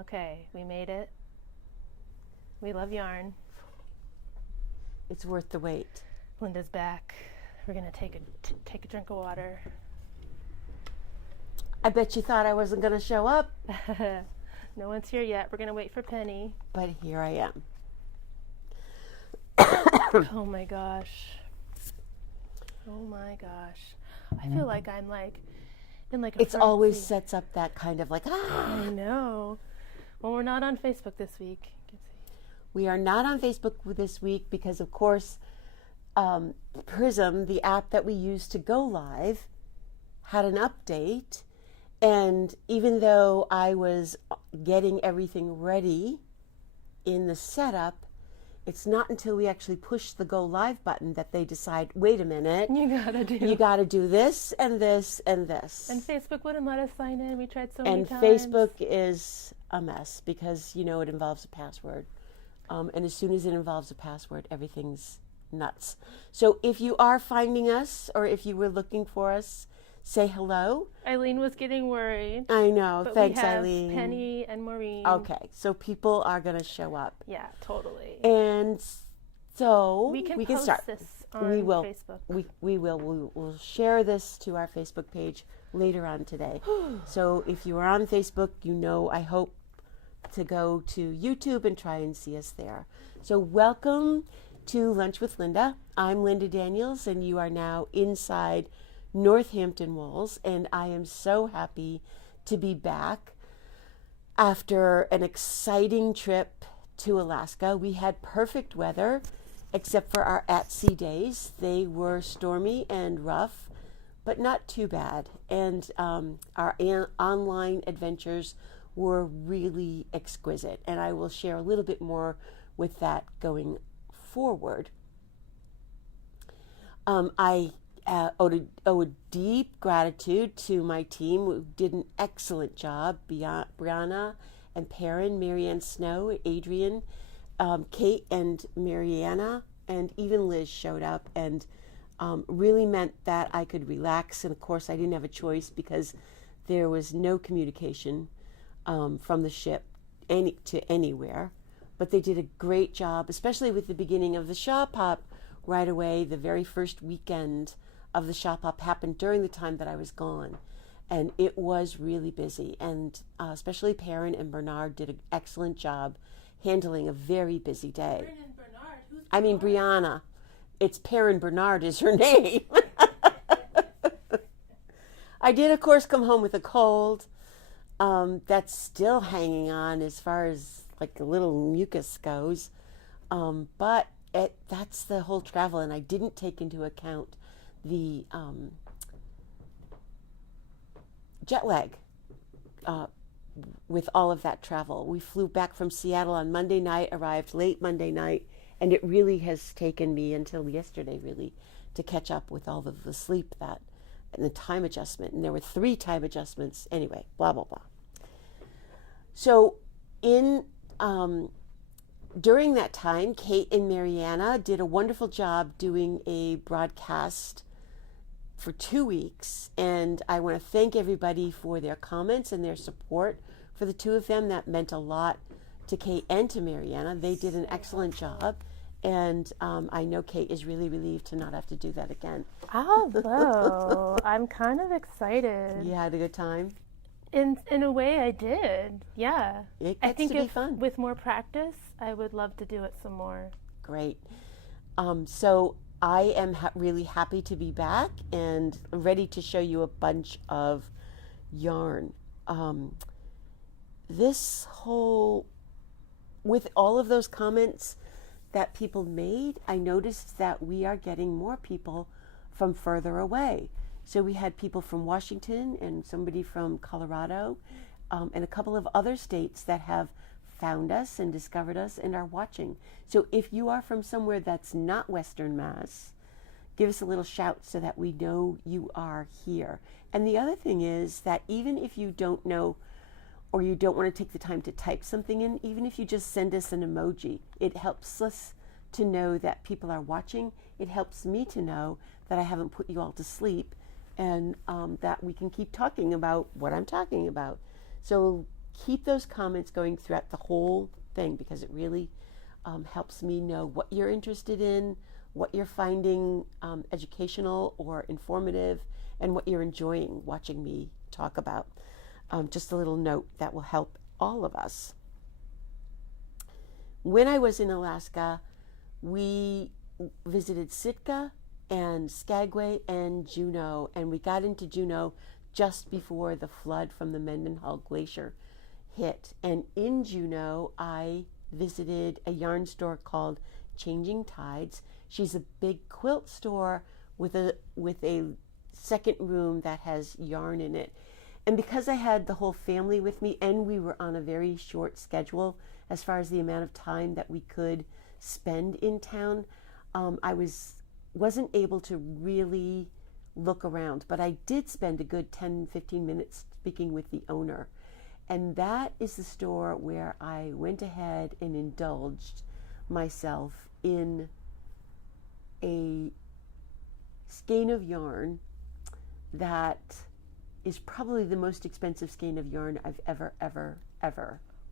Okay, we made it. We love yarn. It's worth the wait. Linda's back. We're gonna take a drink of water. I bet you thought I wasn't going to show up, No one's here yet. We're gonna wait for Penny. but here I am. Oh my gosh. Oh my gosh. I feel like I'm like in like a It's always frenzy. sets up that kind of like, I know. Well, we're not on Facebook this week. You can see. We are not on Facebook this week because, of course, Prism, the app that we use to go live, had an update. And even though I was getting everything ready in the setup, it's not until we actually push the go live button that they decide, wait a minute, You gotta do. this and this and this. And Facebook wouldn't let us sign in. We tried so many And times. Facebook is a mess because, you know, it involves a password. And as soon as it involves a password, everything's nuts. So if you are finding us or if you were looking for us, say hello. Eileen was getting worried. I know. But Thanks, we have Eileen. Penny and Maureen. Okay, so people are going to show up. Yeah, totally. And so we can post start. this on We will. Facebook. We will share this to our Facebook page later on today. So if you are on Facebook, you know, I hope to go to YouTube and try and see us there. So welcome to Lunch with Linda. I'm Linda Daniels, and you are now inside Northampton Wools, and I am so happy to be back after an exciting trip to Alaska. We had perfect weather, except for our at-sea days. They were stormy and rough, but not too bad. And our online adventures were really exquisite, and I will share a little bit more with that going forward. I owe a deep gratitude to my team who did an excellent job. Brianna and Perrin, Marianne Snow, Adrian, Kate and Mariana, and even Liz showed up and really meant that I could relax. And of course, I didn't have a choice because there was no communication from the ship to anywhere. But they did a great job, especially with the beginning of the shop hop right away. The very first weekend of the shop hop happened during the time that I was gone. And it was really busy. And especially Perrin and Bernard did an excellent job handling a very busy day. Perrin and Bernard? Who's I mean, Brianna. It's Perrin Bernard is her name. I did, of course, come home with a cold. That's still hanging on as far as like a little mucus goes. But that's the whole travel. And I didn't take into account the jet lag with all of that travel. We flew back from Seattle on Monday night, arrived late Monday night, and it really has taken me until yesterday really to catch up with all of the sleep and the time adjustment. And there were 3 time adjustments. Anyway, blah, blah, blah. So during that time, Kate and Mariana did a wonderful job doing a broadcast for 2 weeks, and I want to thank everybody for their comments and their support for the 2 of them. That meant a lot to Kate and to Mariana. They did an excellent job, and I know Kate is really relieved to not have to do that again. Although I'm kind of excited. You had a good time? In a way, I did. Yeah. It I gets think to be fun. with more practice, I would love to do it some more. Great. So I am really happy to be back and ready to show you a bunch of yarn. With all of those comments that people made, I noticed that we are getting more people from further away. So we had people from Washington and somebody from Colorado and a couple of other states that have found us and discovered us and are watching. So if you are from somewhere that's not Western Mass, give us a little shout so that we know you are here. And the other thing is that even if you don't know or you don't want to take the time to type something in, even if you just send us an emoji, it helps us to know that people are watching. It helps me to know that I haven't put you all to sleep and that we can keep talking about what I'm talking about. So keep those comments going throughout the whole thing, because it really helps me know what you're interested in, what you're finding educational or informative, and what you're enjoying watching me talk about. Just a little note that will help all of us. When I was in Alaska, we visited Sitka and Skagway and Juneau, and we got into Juneau just before the flood from the Mendenhall Glacier hit. And in Juneau, I visited a yarn store called Changing Tides. She's a big quilt store with a second room that has yarn in it. And because I had the whole family with me, and we were on a very short schedule as far as the amount of time that we could spend in town, I wasn't able to really look around, but I did spend a good 10-15 minutes speaking with the owner. And that is the store where I went ahead and indulged myself in a skein of yarn that is probably the most expensive skein of yarn I've ever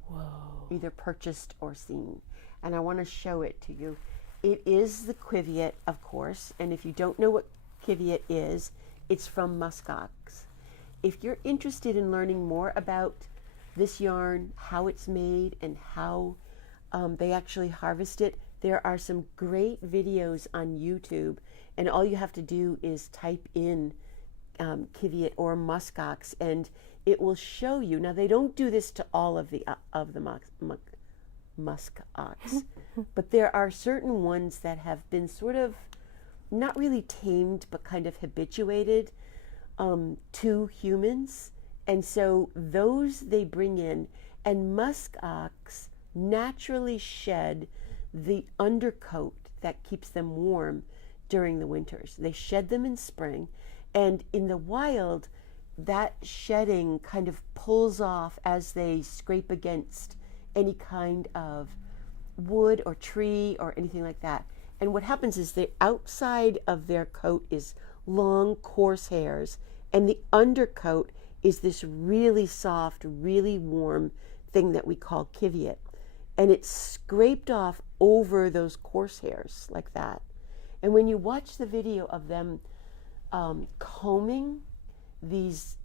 Whoa. either purchased or seen. And I want to show it to you. It is the Qiviut, of course, and if you don't know what Qiviut is, it's from muskox. If you're interested in learning more about this yarn, how it's made, and how they actually harvest it, there are some great videos on YouTube, and all you have to do is type in Qiviut or muskox, and it will show you. Now, they don't do this to all of the muskox, but there are certain ones that have been sort of not really tamed, but kind of habituated to humans. And so those they bring in, and muskox naturally shed the undercoat that keeps them warm during the winters. They shed them in spring, and in the wild, that shedding kind of pulls off as they scrape against any kind of wood or tree or anything like that. And what happens is the outside of their coat is long, coarse hairs, and the undercoat is this really soft, really warm thing that we call Qiviut. And it's scraped off over those coarse hairs like that. And when you watch the video of them combing these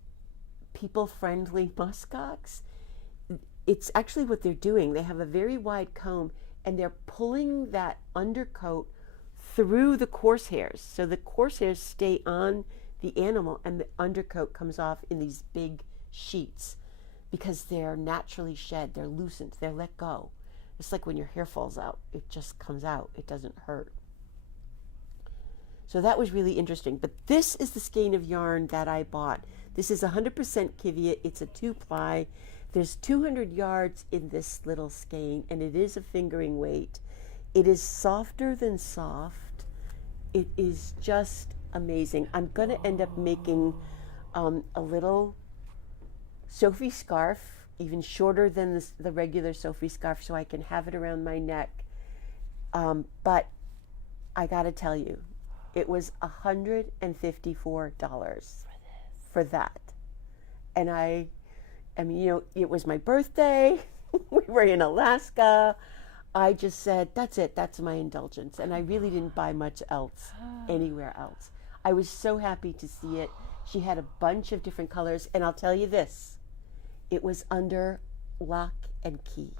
people-friendly muskox, it's actually what they're doing. They have a very wide comb, and they're pulling that undercoat through the coarse hairs. So the coarse hairs stay on the animal, and the undercoat comes off in these big sheets because they're naturally shed. They're loosened. They're let go. It's like when your hair falls out. It just comes out. It doesn't hurt. So that was really interesting. But this is the skein of yarn that I bought. This is 100% Qiviut. It's a 2-ply. There's 200 yards in this little skein, and it is a fingering weight. It is softer than soft. It is just amazing. I'm going to end up making a little Sophie scarf, even shorter than the regular Sophie scarf, so I can have it around my neck. But I got to tell you, it was $154 for that. And I mean, you know, it was my birthday. We were in Alaska. I just said, that's it. That's my indulgence. And I really didn't buy much else anywhere else. I was so happy to see it. She had a bunch of different colors. And I'll tell you this, it was under lock and key.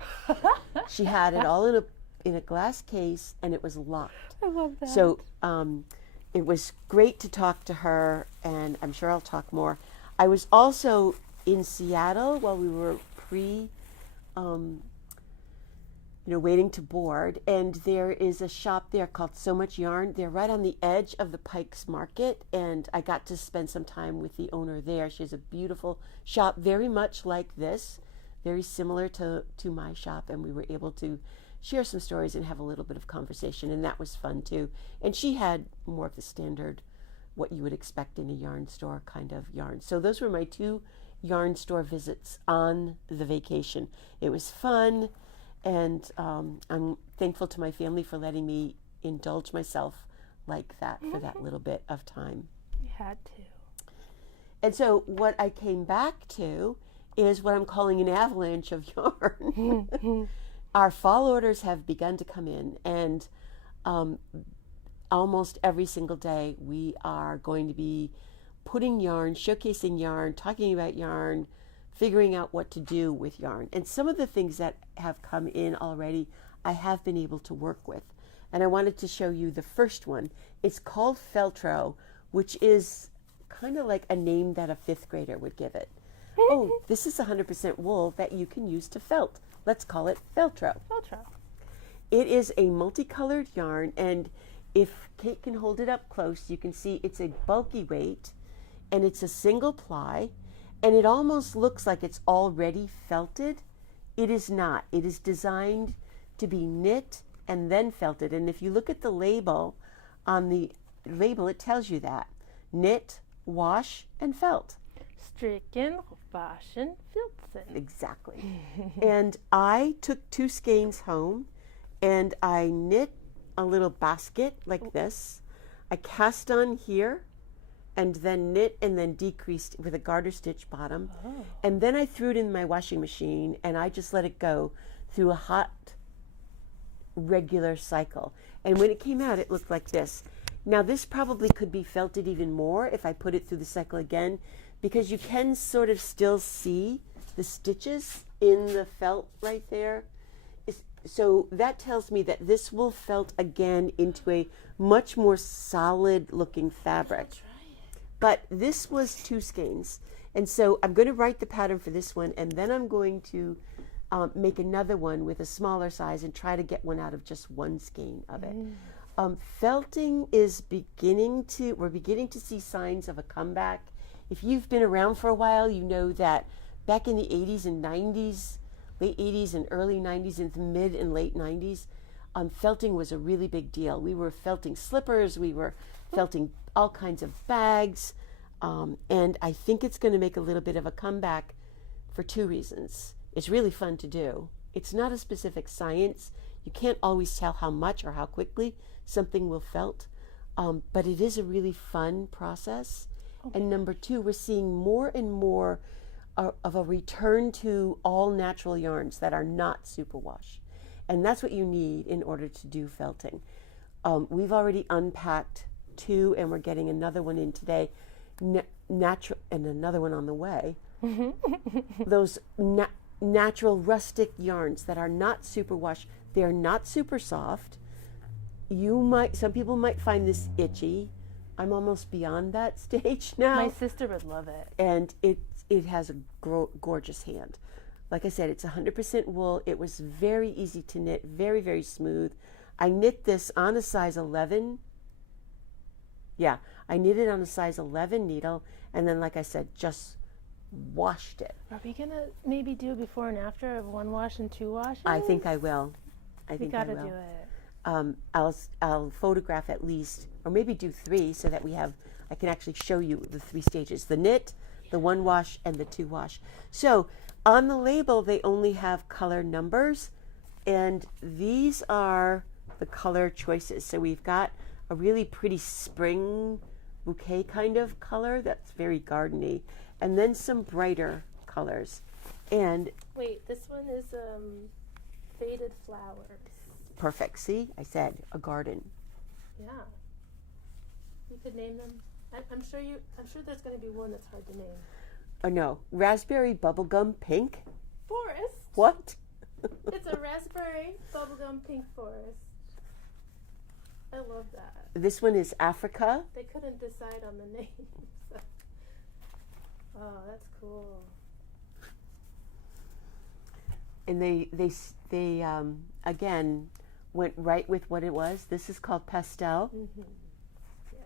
She had it all in a glass case, and it was locked. I love that. So it was great to talk to her, and I'm sure I'll talk more. I was also in Seattle while we were waiting to board, and there is a shop there called So Much Yarn. They're right on the edge of the Pikes Market, and I got to spend some time with the owner there. She has a beautiful shop, very much like this, very similar to my shop, and we were able to share some stories and have a little bit of conversation, and that was fun too. And she had more of the standard, what you would expect in a yarn store kind of yarn. So those were my 2 yarn store visits on the vacation. It was fun, and I'm thankful to my family for letting me indulge myself like that for that little bit of time. You had to. And so what I came back to is what I'm calling an avalanche of yarn. Our fall orders have begun to come in, and almost every single day we are going to be putting yarn, showcasing yarn, talking about yarn, figuring out what to do with yarn. And some of the things that have come in already, I have been able to work with. And I wanted to show you the first one. It's called Feltro, which is kind of like a name that a fifth grader would give it. Oh, this is 100% wool that you can use to felt. Let's call it Feltro. Feltro. It is a multicolored yarn, and if Kate can hold it up close, you can see it's a bulky weight, and it's a single ply, and it almost looks like it's already felted. It is not. It is designed to be knit and then felted. And if you look at the label, on the label it tells you that. Knit, wash, and felt. Stricken, waschen, filzen. Exactly. And I took 2 skeins home, and I knit a little basket like this. I cast on here, and then knit and then decreased with a garter stitch bottom. Oh. And then I threw it in my washing machine, and I just let it go through a hot, regular cycle. And when it came out, it looked like this. Now, this probably could be felted even more if I put it through the cycle again, because you can sort of still see the stitches in the felt right there. So that tells me that this will felt again into a much more solid looking fabric. But this was 2 skeins. And so I'm going to write the pattern for this one, and then I'm going to make another one with a smaller size and try to get one out of just 1 skein of it. Felting is we're beginning to see signs of a comeback. If you've been around for a while, you know that back in the 80s and 90s, late 80s and early 90s, and the mid and late 90s, felting was a really big deal. We were felting slippers, we were felting all kinds of bags, and I think it's going to make a little bit of a comeback for 2 reasons. It's really fun to do. It's not a specific science. You can't always tell how much or how quickly something will felt, but it is a really fun process. Okay. And number 2, we're seeing more and more of a return to all natural yarns that are not superwash. And that's what you need in order to do felting. We've already unpacked 2, and we're getting another one in today, natural, and another one on the way. Those natural rustic yarns that are not superwash. They're not super soft. Some people might find this itchy. I'm almost beyond that stage now. My sister would love it. And it has a gorgeous hand. Like I said, it's 100% wool. It was very easy to knit, very, very smooth. I knit this on a size 11. Yeah, I knit it on a size 11 needle, and then, like I said, just washed it. Are we going to maybe do a before and after of 1 wash and 2 washes? I think I will. We got to do it. I'll photograph at least, or maybe do 3 so that I can actually show you the 3 stages: the knit, the 1 wash, and the 2 wash. So on the label, they only have color numbers, and these are the color choices. So we've got a really pretty spring bouquet kind of color that's very gardeny, and then some brighter colors. And wait, this one is faded flowers. Perfect. See, I said a garden. Yeah. You could name them. I'm sure there's going to be one that's hard to name. Oh no, raspberry bubblegum pink. Forest. What? It's a raspberry bubblegum pink forest. I love that. This one is Africa. They couldn't decide on the name. So. Oh, that's cool. And they again went right with what it was. This is called pastel. Mm-hmm. Yes.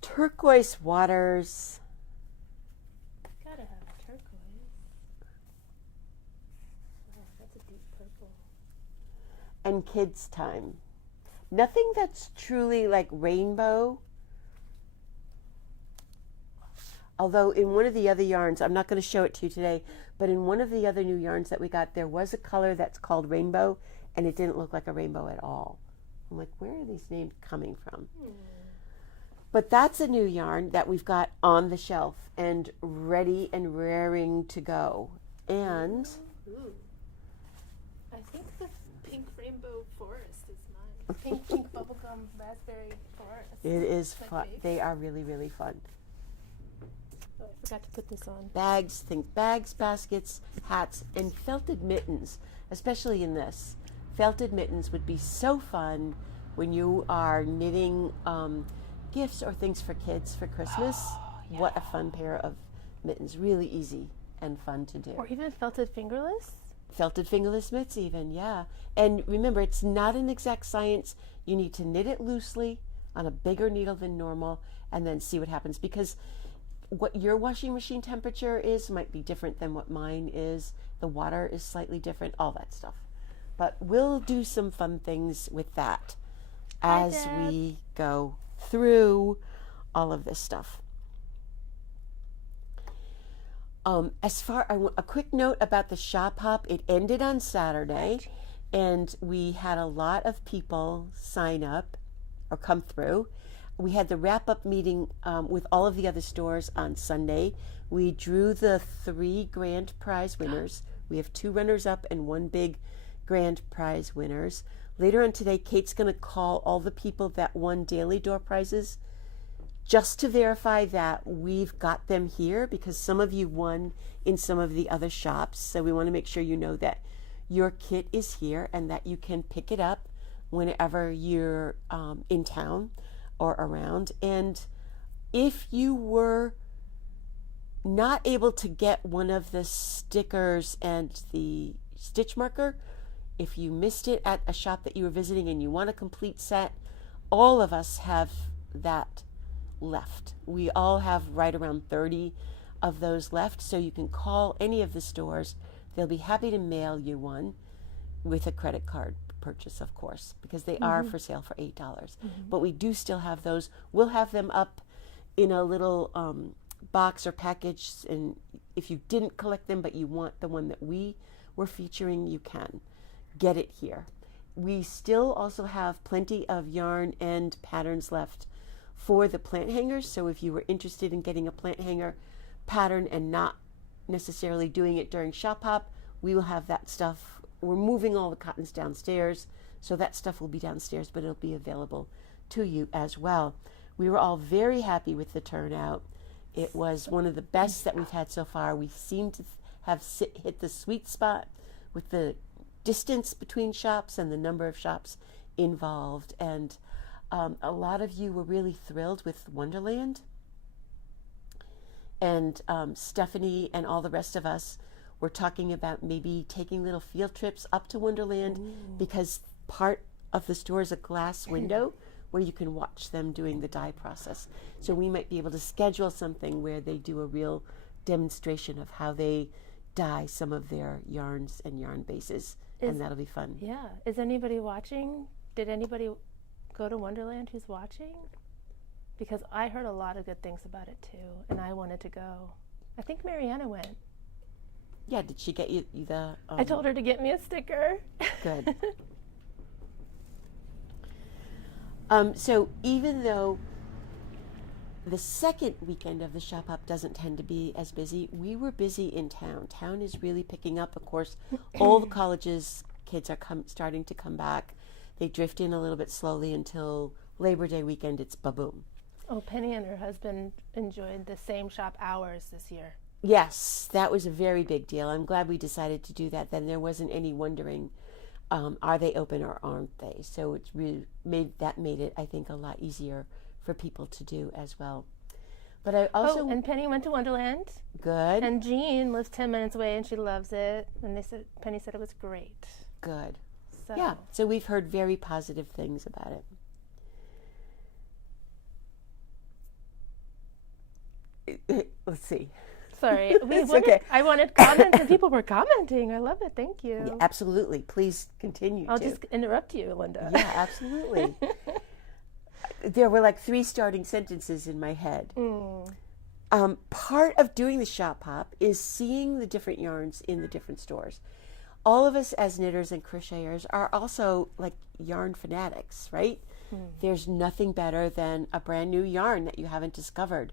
Turquoise waters. Gotta have turquoise. Oh, that's a deep purple. And kids' time. Nothing that's truly like rainbow. Although in one of the other yarns, I'm not going to show it to you today, but in one of the other new yarns that we got, there was a color that's called rainbow, and it didn't look like a rainbow at all. I'm like, where are these names coming from? But that's a new yarn that we've got on the shelf and ready and raring to go. And Ooh. I think the pink rainbow forest is mine. Pink bubblegum raspberry forest. it is My fun. fave. They are really, really fun. Oh, I forgot to put this on. Bags, think bags, baskets, hats, and felted mittens, especially in this. Felted mittens would be so fun when you are knitting gifts or things for kids for Christmas. yeah. What a fun pair of mittens. Really easy and fun to do. Or even felted fingerless. Felted fingerless mitts even, yeah. And remember, it's not an exact science. You need to knit it loosely on a bigger needle than normal and then see what happens, because what your washing machine temperature is might be different than what mine is. The water is slightly different, all that stuff. But we'll do some fun things with that as Dad. we go through all of this stuff. A quick note about the shop hop. It ended on Saturday, and we had a lot of people sign up or come through. We had the wrap-up meeting with all of the other stores on Sunday. We drew the 3 grand prize winners. We have 2 runners-up and 1 big grand prize winners. Later on today, Kate's going to call all the people that won daily door prizes just to verify that we've got them here, because some of you won in some of the other shops. So we want to make sure you know that your kit is here and that you can pick it up whenever you're in town or around. And if you were not able to get one of the stickers and the stitch marker, if you missed it at a shop that you were visiting and you want a complete set, all of us have that left. We all have right around 30 of those left, so you can call any of the stores. They'll be happy to mail you one with a credit card purchase, of course, because they are for sale for $8. But we do still have those. We'll have them up in a little box or package, and if you didn't collect them but you want the one that we were featuring, you can get it here. We still also have plenty of yarn and patterns left for the plant hangers. So if you were interested in getting a plant hanger pattern and not necessarily doing it during shop hop, we will have that stuff. We're moving all the cottons downstairs, so that stuff will be downstairs, but it'll be available to you as well. We were all very happy with the turnout. It was one of the best that we've had so far. We seem to have hit the sweet spot with the distance between shops and the number of shops involved. And a lot of you were really thrilled with Wonderland. And Stephanie and all the rest of us were talking about maybe taking little field trips up to Wonderland, because part of the store is a glass window where you can watch them doing the dye process. So we might be able to schedule something where they do a real demonstration of how they dye some of their yarns and yarn bases, and that'll be fun. Yeah. Is anybody watching? Did anybody go to Wonderland who's watching? Because I heard a lot of good things about it too, and I wanted to go. I think Mariana went. Yeah, did she get you the... I told her to get me a sticker. Good. So even though the second weekend of the shop hop doesn't tend to be as busy, we were busy in town. Town is really picking up. Of course, all the colleges kids are starting to come back. They drift in a little bit slowly until Labor Day weekend. It's ba-boom. Oh, Penny and her husband enjoyed the same shop hours this year. Yes, that was a very big deal. I'm glad we decided to do that. Then there wasn't any wondering, are they open or aren't they? So it's really made it, I think, a lot easier for people to do as well. But I also... and Penny went to Wonderland. Good. And Jean lives 10 minutes away and she loves it. And Penny said it was great. Good. So. Yeah, so we've heard very positive things about it. Let's see. Sorry. It's okay. I wanted comments and people were commenting. I love it. Thank you. Yeah, absolutely. Please continue. I'll just interrupt you, Linda. Yeah, absolutely. There were like 3 starting sentences in my head. Part of doing the shop hop is seeing the different yarns in the different stores. All of us as knitters and crocheters are also like yarn fanatics, right? There's nothing better than a brand new yarn that you haven't discovered,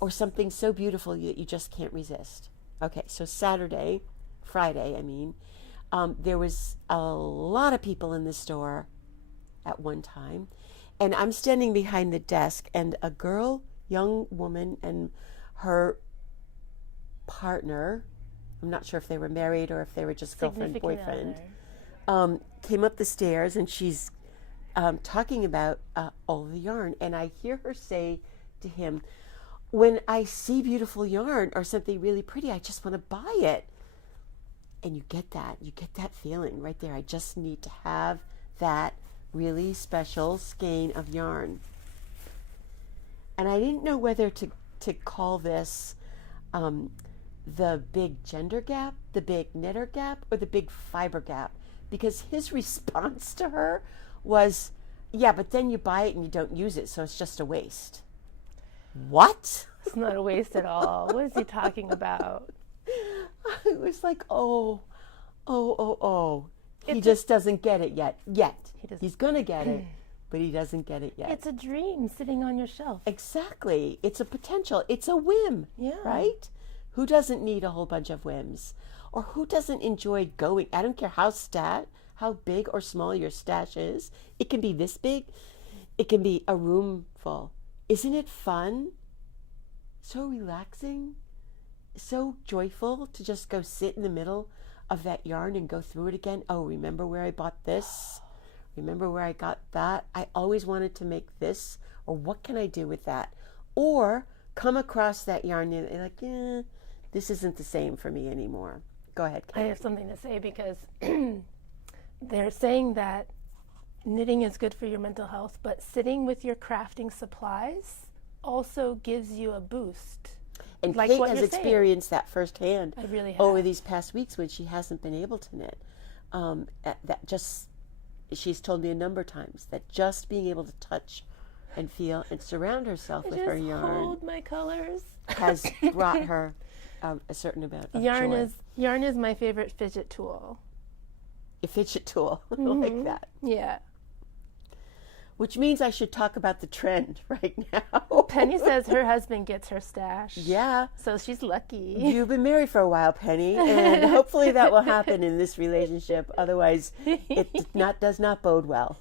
or something so beautiful that you just can't resist. Okay, so Friday, I mean, there was a lot of people in the store at one time, and I'm standing behind the desk, and a young woman, and her partner, I'm not sure if they were married or if they were just girlfriend, boyfriend, came up the stairs, and she's talking about all the yarn, and I hear her say to him, when I see beautiful yarn or something really pretty, I just want to buy it. And you get that feeling right there. I just need to have that really special skein of yarn. And I didn't know whether to call this the big gender gap, the big knitter gap, or the big fiber gap, because his response to her was, yeah, but then you buy it and you don't use it, so it's just a waste. What? It's not a waste at all. What is he talking about? It was like, oh. He just doesn't get it yet. He's going to get it, but he doesn't get it yet. It's a dream sitting on your shelf. Exactly. It's a potential. It's a whim, right? Who doesn't need a whole bunch of whims? Or who doesn't enjoy going? I don't care how big or small your stash is. It can be this big. It can be a room full. Isn't it fun? So relaxing, so joyful to just go sit in the middle of that yarn and go through it again. Oh, remember where I bought this? Remember where I got that? I always wanted to make this, or what can I do with that? Or come across that yarn and you're like, this isn't the same for me anymore. Go ahead, Kate. I have something to say, because they're saying that knitting is good for your mental health, but sitting with your crafting supplies also gives you a boost. And like Kate has experienced that firsthand. I really have. Over these past weeks when she hasn't been able to knit. She's told me a number of times that just being able to touch and feel and surround herself with her yarn, hold my colors, has brought her a certain amount of joy. Yarn is my favorite fidget tool. A fidget tool, like that. Yeah. Which means I should talk about the trend right now. Penny says her husband gets her stash. Yeah. So she's lucky. You've been married for a while, Penny, and hopefully that will happen in this relationship. Otherwise, it does not bode well.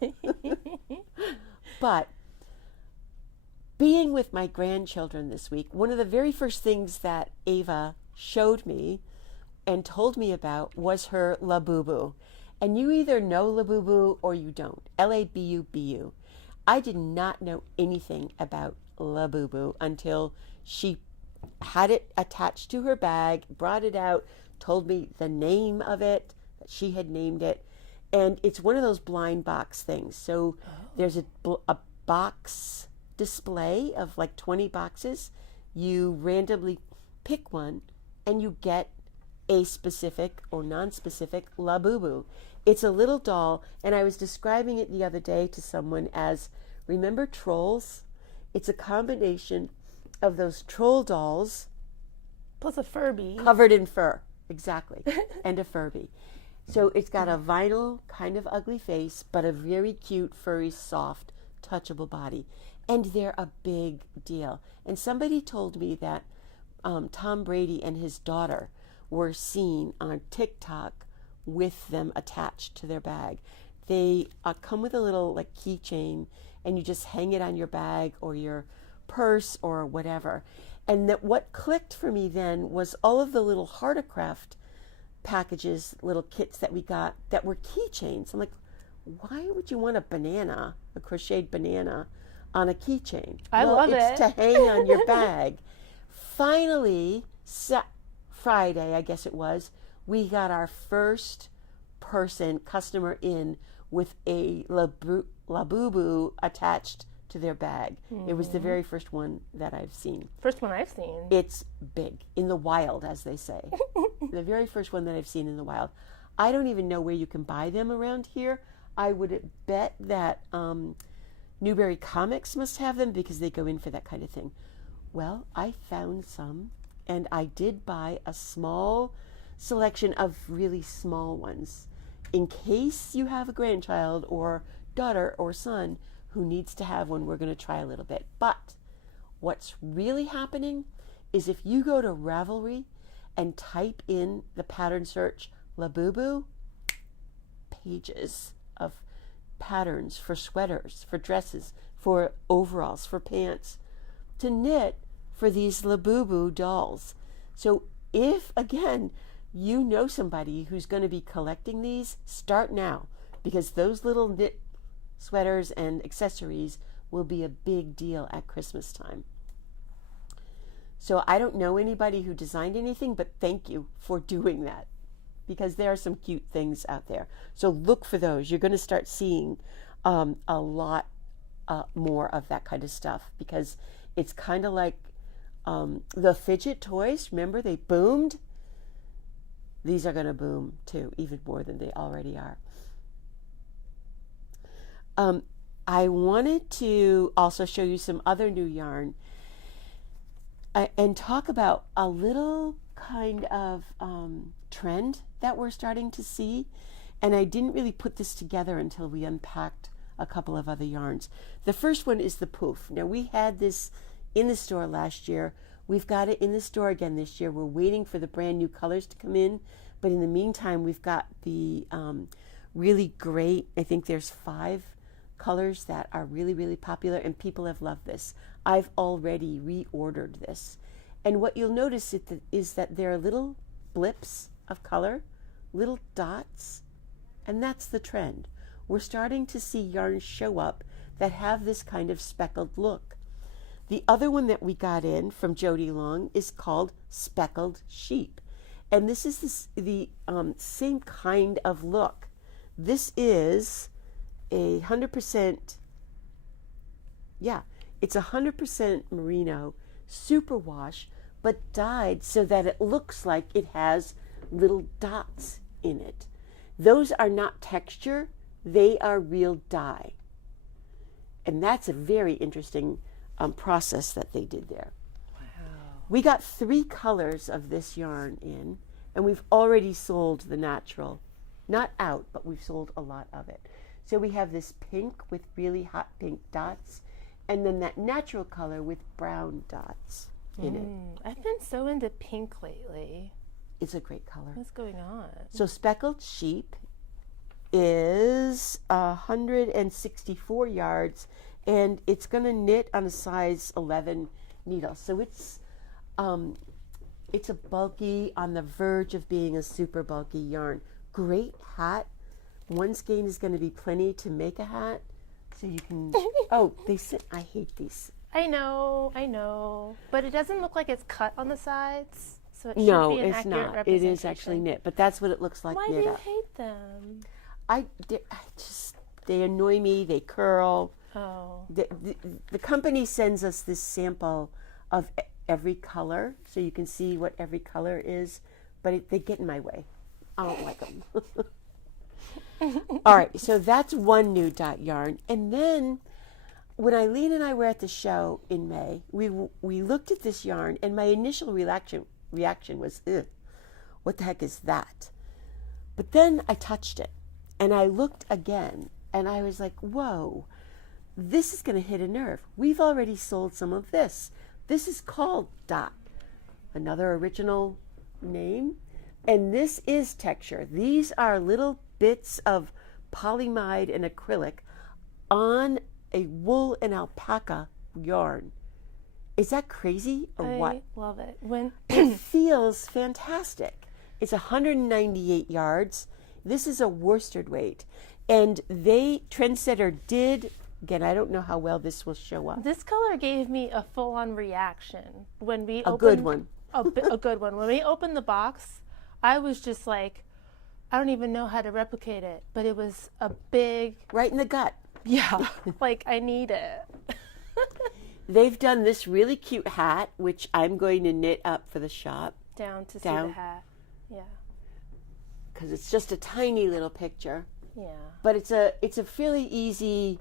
But being with my grandchildren this week, one of the very first things that Ava showed me and told me about was her Labubu. And you either know Labubu or you don't. Labubu. I did not know anything about Labubu until she had it attached to her bag, brought it out, told me the name of it, that she had named it. And it's one of those blind box things. So there's a box display of like 20 boxes. You randomly pick one and you get a specific or non-specific Labubu. It's a little doll, and I was describing it the other day to someone as, remember trolls? It's a combination of those troll dolls plus a Furby covered in fur, exactly, and a Furby. So it's got a vinyl kind of ugly face, but a very cute, furry, soft, touchable body, and they're a big deal. And somebody told me that Tom Brady and his daughter were seen on TikTok with them attached to their bag. They come with a little like keychain, and you just hang it on your bag or your purse or whatever. And that what clicked for me then was all of the little Heartocraft packages, little kits that we got that were keychains. I'm like, why would you want a crocheted banana on a keychain? I love it. It's to hang on your bag. Finally, Friday, I guess it was, we got our first customer in with a Labubu attached to their bag. It was the very first one that I've seen. First one I've seen. It's big, in the wild, as they say. The very first one that I've seen in the wild. I don't even know where you can buy them around here. I would bet that Newberry Comics must have them because they go in for that kind of thing. Well, I found some, and I did buy a small selection of really small ones in case you have a grandchild or daughter or son who needs to have one, we're going to try a little bit. But what's really happening is if you go to Ravelry and type in the pattern search Labubu, pages of patterns for sweaters, for dresses, for overalls, for pants, to knit for these Labubu dolls. So if, again, you know somebody who's going to be collecting these, start now, because those little knit sweaters and accessories will be a big deal at Christmas time. So I don't know anybody who designed anything, but thank you for doing that, because there are some cute things out there. So look for those. You're going to start seeing a lot more of that kind of stuff, because it's kind of like the fidget toys. Remember, they boomed? These are going to boom too, even more than they already are. I wanted to also show you some other new yarn and talk about a little kind of trend that we're starting to see. And I didn't really put this together until we unpacked a couple of other yarns. The first one is the poof. Now, we had this in the store last year. We've got it in the store again this year. We're waiting for the brand new colors to come in. But in the meantime, we've got the really great, I think there's 5 colors that are really, really popular, and people have loved this. I've already reordered this. And what you'll notice is that there are little blips of color, little dots, and that's the trend. We're starting to see yarns show up that have this kind of speckled look. The other one that we got in from Jody Long is called Speckled Sheep. And this is the same kind of look. This is 100%, it's 100% merino, superwash, but dyed so that it looks like it has little dots in it. Those are not texture, they are real dye. And that's a very interesting process that they did there. Wow. We got 3 colors of this yarn in, and we've already sold the natural. Not out, but we've sold a lot of it. So we have this pink with really hot pink dots, and then that natural color with brown dots in it. I've been so into pink lately. It's a great color. What's going on? So Speckled Sheep is 164 yards, and it's going to knit on a size 11 needle. So it's a bulky, on the verge of being a super bulky yarn. Great hat. One skein is going to be plenty to make a hat. So you can, I hate these. I know. But it doesn't look like it's cut on the sides. So it should be an accurate representation. It is actually knit, but that's what it looks like. Why do you hate them? They annoy me. They curl. Oh. The company sends us this sample of every color, so you can see what every color is, but they get in my way. I don't like them. All right, so that's one new dot yarn. And then when Eileen and I were at the show in May, we looked at this yarn, and my initial reaction was, ugh, what the heck is that? But then I touched it, and I looked again, and I was like, whoa, this is going to hit a nerve. We've already sold some of this. This is called Dot, another original name, and this is texture. These are little bits of polyamide and acrylic on a wool and alpaca yarn. Is that crazy or what? I love it. It feels fantastic. It's 198 yards. This is a worsted weight. And Trendsetter did, again, I don't know how well this will show up. This color gave me a full-on reaction when we opened. A good one. A good one. When we opened the box, I was just like, I don't even know how to replicate it, but it was a big... Right in the gut. Yeah, like I need it. They've done this really cute hat, which I'm going to knit up for the shop. Down to see the hat, yeah. Because it's just a tiny little picture. Yeah. But it's a fairly easy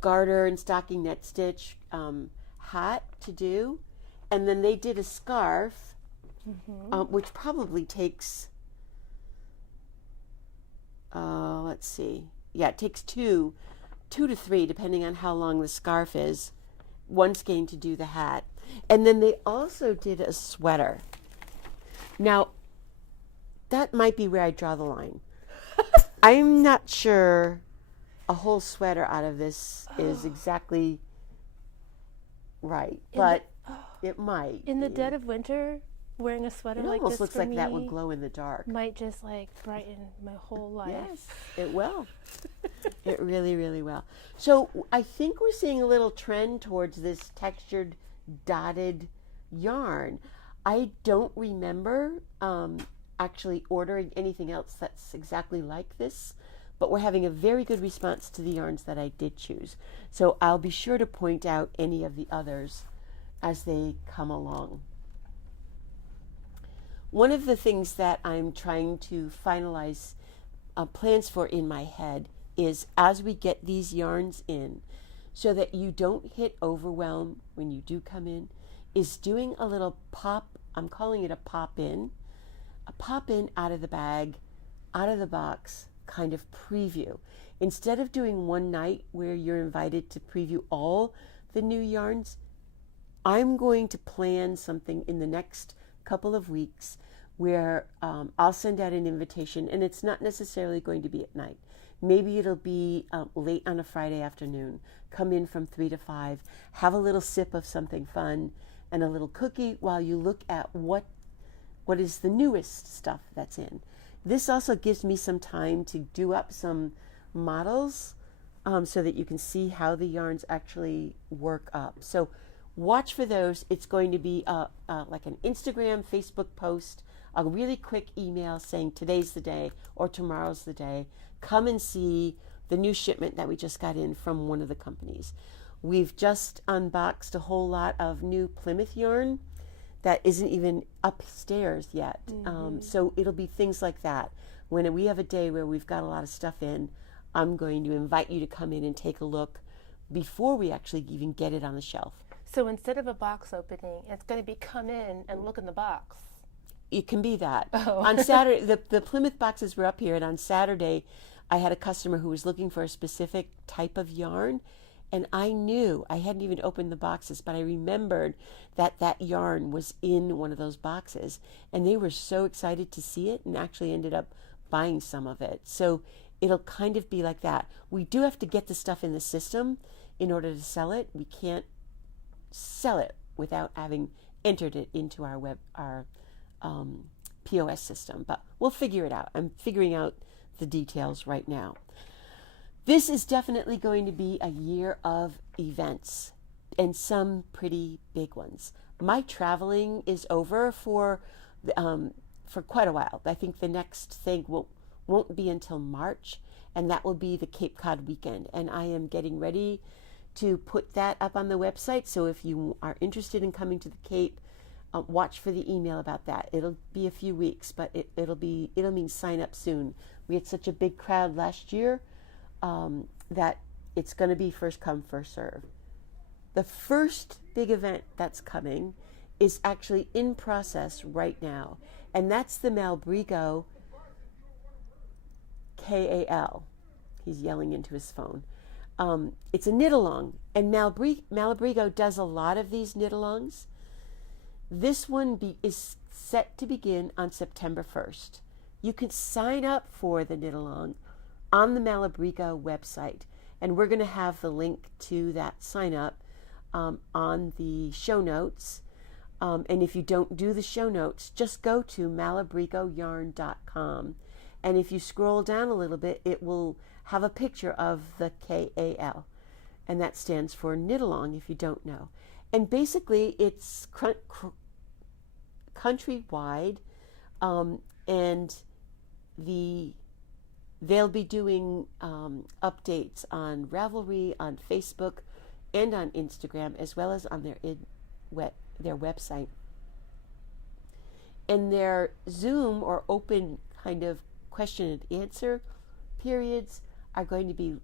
garter and stocking net stitch hat to do. And then they did a scarf, which probably takes... let's see. Yeah, it takes 2 2 to 3, depending on how long the scarf is, one skein to do the hat. And then they also did a sweater. Now, that might be where I draw the line. I'm not sure a whole sweater out of this is exactly right, but it might. In the dead of winter, wearing a sweater like this almost looks for like me that would glow in the dark. might just like brighten my whole life. Yes, it will. It really, really will. So I think we're seeing a little trend towards this textured, dotted yarn. I don't remember actually ordering anything else that's exactly like this, but we're having a very good response to the yarns that I did choose. So I'll be sure to point out any of the others as they come along. One of the things that I'm trying to finalize plans for in my head is, as we get these yarns in, so that you don't hit overwhelm when you do come in, is doing a little pop, I'm calling it a pop-in out of the bag, out of the box kind of preview. Instead of doing one night where you're invited to preview all the new yarns, I'm going to plan something in the next couple of weeks where I'll send out an invitation, and it's not necessarily going to be at night. Maybe it'll be late on a Friday afternoon. Come in from 3 to 5, have a little sip of something fun and a little cookie while you look at what is the newest stuff that's in. This also gives me some time to do up some models so that you can see how the yarns actually work up. So watch for those. It's going to be like an Instagram, Facebook post, a really quick email saying today's the day or tomorrow's the day. Come and see the new shipment that we just got in from one of the companies. We've just unboxed a whole lot of new Plymouth yarn that isn't even upstairs yet. So it'll be things like that. When we have a day where we've got a lot of stuff in, I'm going to invite you to come in and take a look before we actually even get it on the shelf. So instead of a box opening, it's going to be come in and look in the box. It can be that. Oh. On Saturday, the Plymouth boxes were up here, and on Saturday, I had a customer who was looking for a specific type of yarn, and I knew, I hadn't even opened the boxes, but I remembered that that yarn was in one of those boxes, and they were so excited to see it and actually ended up buying some of it. So it'll kind of be like that. We do have to get the stuff in the system in order to sell it. We can't sell it without having entered it into our POS system, but we'll figure it out. I'm figuring out the details right now. This is definitely going to be a year of events, and some pretty big ones. My traveling is over for quite a while. I think the next thing won't be until March, and that will be the Cape Cod weekend, and I am getting ready to put that up on the website. So if you are interested in coming to the Cape, watch for the email about that. It'll be a few weeks, but it'll mean sign up soon. We had such a big crowd last year that it's going to be first come, first serve. The first big event that's coming is actually in process right now, and that's the Malabrigo KAL. He's yelling into his phone. It's a knit-along, and Malabrigo does a lot of these knit-alongs. This one is set to begin on September 1st. You can sign up for the knit-along on the Malabrigo website, and we're going to have the link to that sign-up on the show notes. And if you don't do the show notes, just go to malabrigoyarn.com, and if you scroll down a little bit, it will have a picture of the KAL, and that stands for knit-along if you don't know. And basically it's countrywide, and they'll be doing updates on Ravelry, on Facebook, and on Instagram, as well as on their website. And their Zoom or open kind of question and answer periods are going to be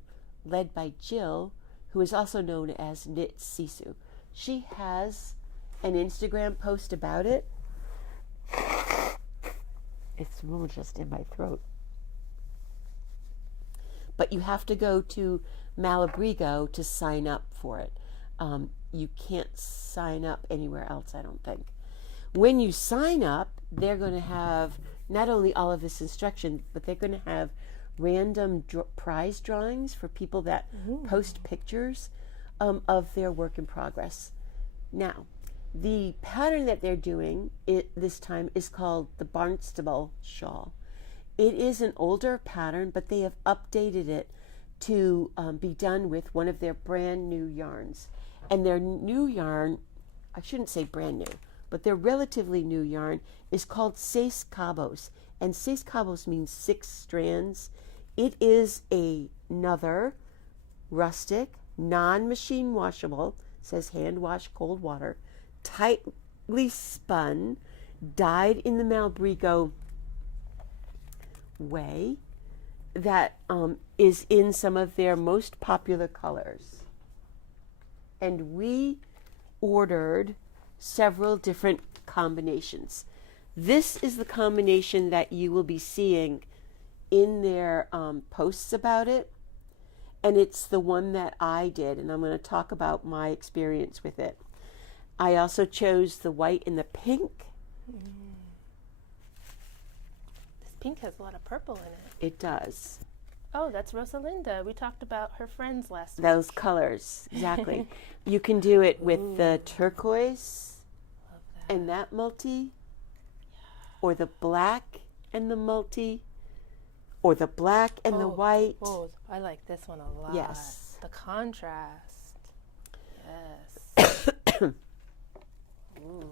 led by Jill, who is also known as Knit Sisu. She has an Instagram post about it. It's really just in my throat. but you have to go to Malabrigo to sign up for it. You can't sign up anywhere else, I don't think. When you sign up, they're going to have not only all of this instruction, but they're going to have random prize drawings for people that post pictures of their work in progress. Now, the pattern that they're doing this time is called the Barnstable shawl. It is an older pattern, but they have updated it to be done with one of their brand new yarns. And their new yarn, I shouldn't say brand new, but their relatively new yarn is called Seis Cabos. And Seis Cabos means 6 strands. It is another rustic, non-machine washable, says hand wash cold water, tightly spun, dyed in the Malabrigo way, that is in some of their most popular colors. And we ordered several different combinations. This is the combination that you will be seeing in their posts about it, and it's the one that I did, and I'm going to talk about my experience with it. I also chose the white and the pink. This pink has a lot of purple in it. It does. Oh, that's Rosalinda. We talked about her friends last week. Those colors, exactly. You can do it with the turquoise and that multi, or the black and the multi, or the black and the white. Oh, I like this one a lot. Yes. The contrast. Yes. Ooh.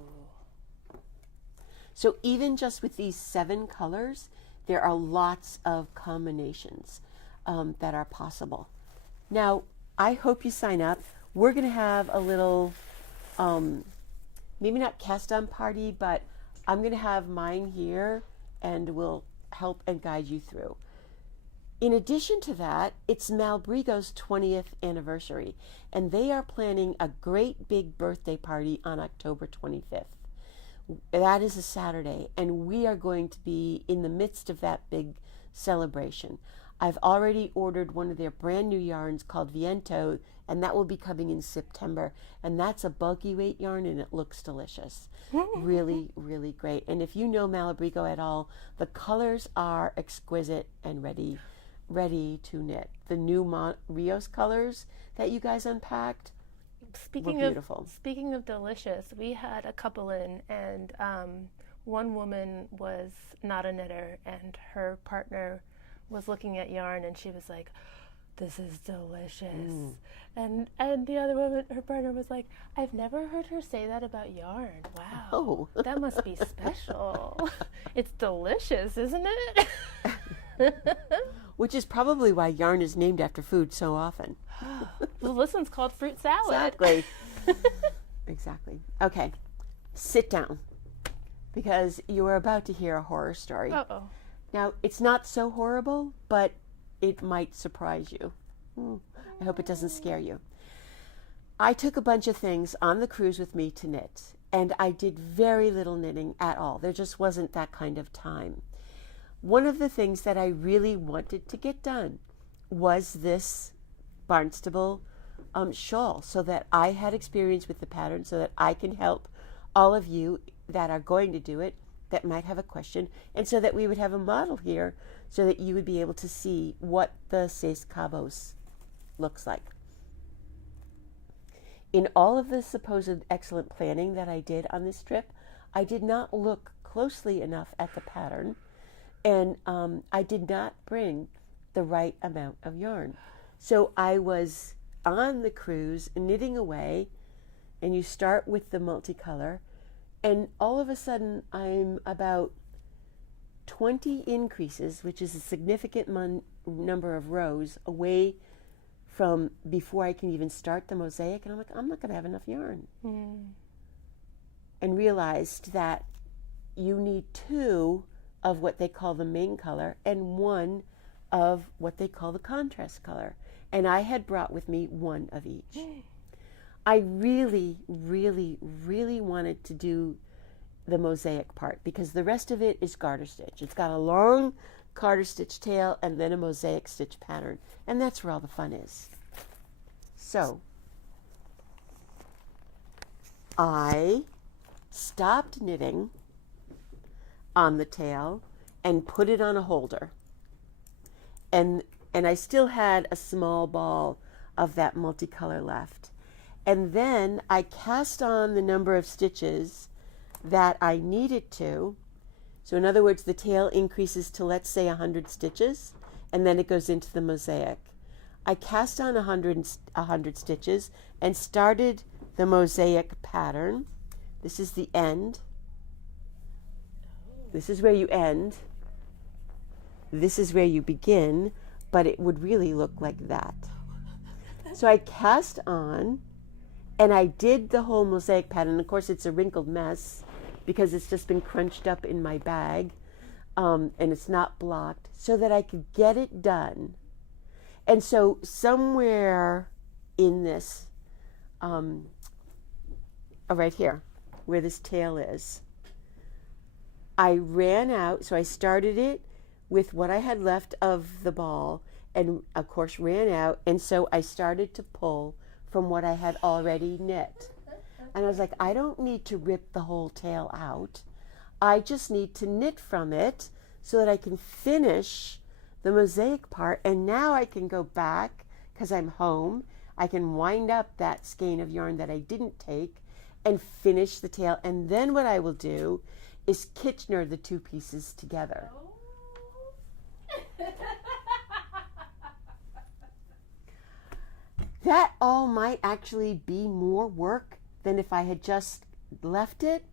So even just with these 7 colors, there are lots of combinations that are possible. Now, I hope you sign up. We're going to have a little, maybe not cast on party, but I'm going to have mine here and we'll help and guide you through. In addition to that, it's Malabrigo's 20th anniversary, and they are planning a great big birthday party on October 25th. That is a Saturday, and we are going to be in the midst of that big celebration. I've already ordered one of their brand new yarns called Viento, and that will be coming in September. And that's a bulky weight yarn, and it looks delicious. Really, really great. And if you know Malabrigo at all, the colors are exquisite and ready to knit. The new Rios colors that you guys unpacked, Speaking of delicious, we had a couple in, and one woman was not a knitter, and her partner was looking at yarn, and she was like, "This is delicious." And the other woman, her partner, was like, "I've never heard her say that about yarn. Wow, Oh. that must be special. It's delicious, isn't it?" Which is probably why yarn is named after food so often. Well, this one's called fruit salad. Exactly. Exactly. Okay, sit down, because you are about to hear a horror story. Uh-oh. Now, it's not so horrible, but it might surprise you. I hope it doesn't scare you. I took a bunch of things on the cruise with me to knit, and I did very little knitting at all. There just wasn't that kind of time. One of the things that I really wanted to get done was this Barnstable shawl, so that I had experience with the pattern, so that I can help all of you that are going to do it that might have a question, and so that we would have a model here so that you would be able to see what the Seis Cabos looks like. In all of the supposed excellent planning that I did on this trip, I did not look closely enough at the pattern, and I did not bring the right amount of yarn. So I was on the cruise knitting away, and you start with the multicolor, and all of a sudden I'm about 20 increases, which is a significant number of rows, away from before I can even start the mosaic, and I'm like, I'm not going to have enough yarn. And realized that you need 2 of what they call the main color and 1 of what they call the contrast color. And I had brought with me 1 of each. I really, really, really wanted to do the mosaic part, because the rest of it is garter stitch. It's got a long garter stitch tail, and then a mosaic stitch pattern. And that's where all the fun is. So I stopped knitting on the tail and put it on a holder. And I still had a small ball of that multicolor left. And then I cast on the number of stitches that I needed to. So in other words, the tail increases to, let's say, 100 stitches, and then it goes into the mosaic. I cast on 100 stitches and started the mosaic pattern. This is the end. This is where you end. This is where you begin, but it would really look like that. So I cast on, and I did the whole mosaic pattern. Of course, it's a wrinkled mess because it's just been crunched up in my bag, and it's not blocked, so that I could get it done. And so somewhere in this, right here, where this tail is, I ran out. So I started it with what I had left of the ball, and of course ran out. And so I started to pull from what I had already knit. And I was like, I don't need to rip the whole tail out. I just need to knit from it so that I can finish the mosaic part. And now I can go back, because I'm home, I can wind up that skein of yarn that I didn't take and finish the tail. And then what I will do is Kitchener the two pieces together. That all might actually be more work than if I had just left it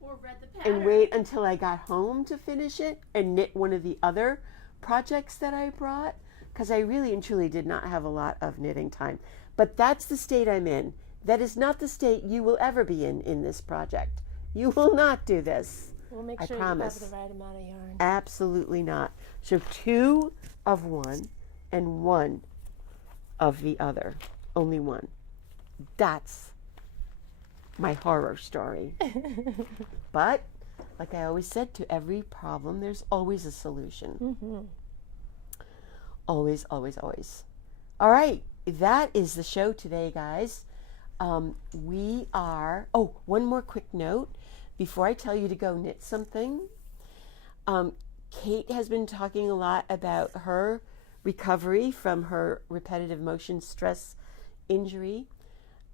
Or read the pattern. and wait until I got home to finish it and knit one of the other projects that I brought, because I really and truly did not have a lot of knitting time. But that's the state I'm in. That is not the state you will ever be in this project. You will not do this. We'll make I sure promise. you have the right amount of yarn. Absolutely not. So 2 of one and 1 of the other. Only 1. That's my horror story. But, like I always said, to every problem, there's always a solution. Mm-hmm. Always, always, always. All right, that is the show today, guys. We are, one more quick note before I tell you to go knit something. Kate has been talking a lot about her recovery from her repetitive motion stress injury.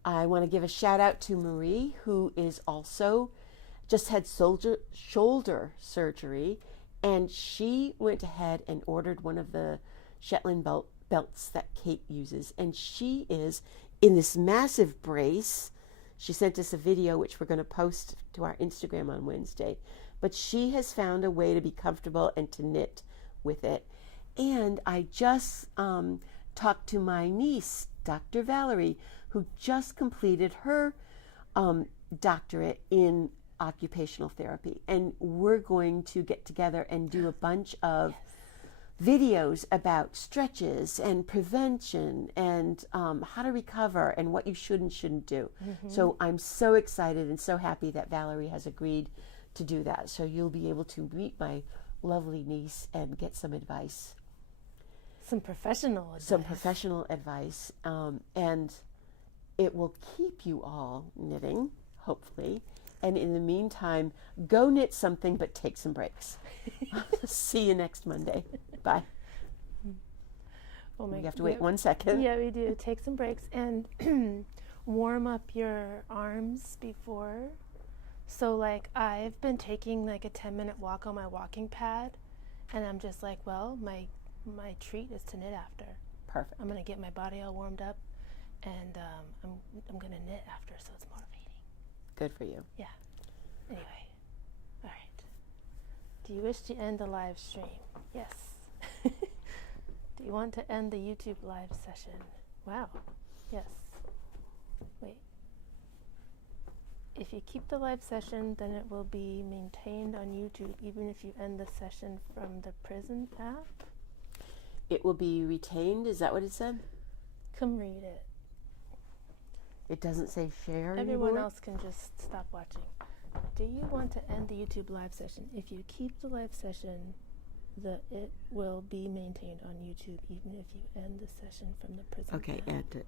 I want to give a shout out to Marie, who is also just had shoulder surgery, and she went ahead and ordered one of the Shetland belts that Kate uses, and she is in this massive brace. She sent us a video, which we're going to post to our Instagram on Wednesday, but she has found a way to be comfortable and to knit with it. And I just talked to my niece, Dr. Valerie, who just completed her doctorate in occupational therapy. And we're going to get together and do a bunch of videos about stretches and prevention and how to recover and what you should and shouldn't do. Mm-hmm. So I'm so excited and so happy that Valerie has agreed to do that. So you'll be able to meet my lovely niece and get some advice. Some professional advice. And it will keep you all knitting, hopefully. And in the meantime, go knit something, but take some breaks. See you next Monday. Bye. Oh my, you have to wait 1 second. Yeah, we do. Take some breaks and warm up your arms before. So like I've been taking like a 10-minute walk on my walking pad, and I'm just like, well, my treat is to knit after. Perfect. I'm gonna get my body all warmed up, and I'm gonna knit after, so it's motivating. Good for you. Yeah. Anyway, all right. Do you wish to end the live stream? Yes. Do you want to end the YouTube live session? Wow. Yes. Wait. If you keep the live session, then it will be maintained on YouTube, even if you end the session from the Prison app. It will be retained? Is that what it said? Come read it. It doesn't say share Everyone anymore? else can just stop watching. Do you want to end the YouTube live session? If you keep the live session, it will be maintained on YouTube even if you end the session from the prison Okay, pen. and